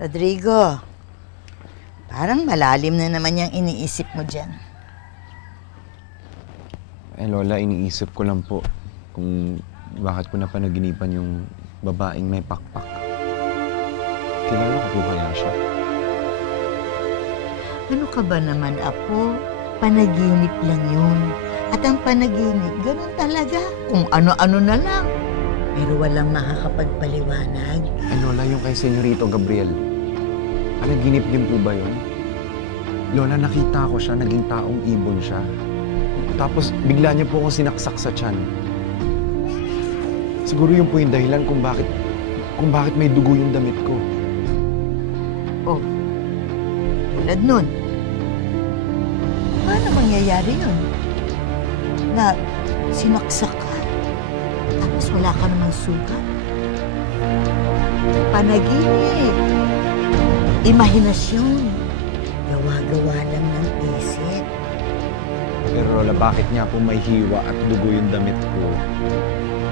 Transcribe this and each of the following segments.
Rodrigo, parang malalim na naman yung iniisip mo dyan. Lola, iniisip ko lang po kung bakit ko napanaginipan yung babaeng may pakpak. Kilala ko po kaya siya? Ano ka ba naman, Apo? Panaginip lang yun. At ang panaginip, ganun talaga. Kung ano-ano na lang. Pero walang makakapagpaliwanag. Lola, yung kay Senyorito Gabriel. Panaginip din po ba yun? Lola, nakita ko siya, naging taong ibon siya. Tapos bigla niya po akong sinaksak sa tiyan. Siguro yun po yung dahilan kung bakit may dugo yung damit ko. Oh, tulad nun. Paano mangyayari yun? Na sinaksak ka, tapos wala ka namang sugat? Panaginip. Imahinasyon. Gawa-gawa lang ng isip. Pero Lola, bakit niya po may hiwa at dugo yung damit ko?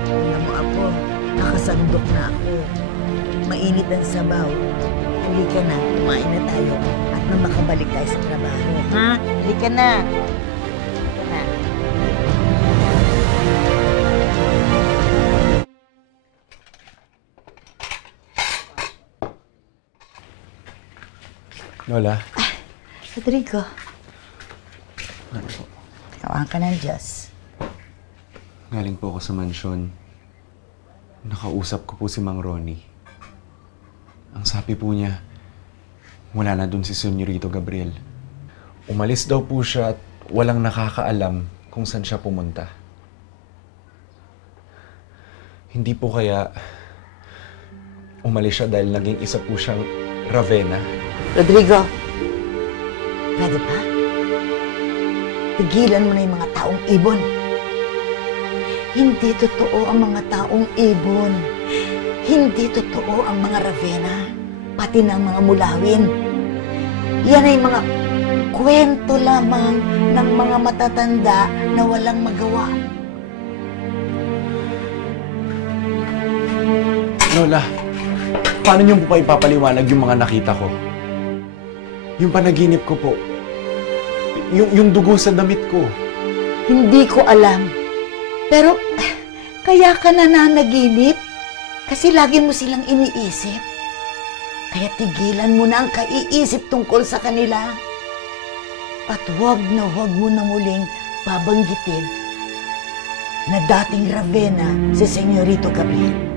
Alam mo, Apo, nakasandok na ako. Mainit ang sabaw. Halika na, kumain na tayo. At na makabalik tayo sa trabaho. Ha? Halika na. Halika na. Lola? Rodrigo, Ano po? kawan ka ng Diyos. Galing po ako sa mansyon. Nakausap ko po si Mang Ronnie. Ang sabi po niya, wala na dun si Senyorito Gabriel. Umalis daw po siya at walang nakakaalam kung saan siya pumunta. Hindi po kaya umalis siya dahil naging isa po siyang Ravenna. Rodrigo, pwede pa? Tigilan mo na yung mga taong ibon. Hindi totoo ang mga taong ibon. Hindi totoo ang mga Ravenna, pati ng mga mulawin. Yan ay mga kwento lamang ng mga matatanda na walang magawa. Lola, paano niyo po pa ipapaliwanag yung mga nakita ko? Yung panaginip ko po. Yung dugo sa damit ko. Hindi ko alam. Pero, kaya ka nananaginip? Kasi lagi mo silang iniisip. Kaya tigilan mo na ang kaiisip tungkol sa kanila. At huwag mo na muling babanggitin na dating Ravenna si Senyorito Gabriel.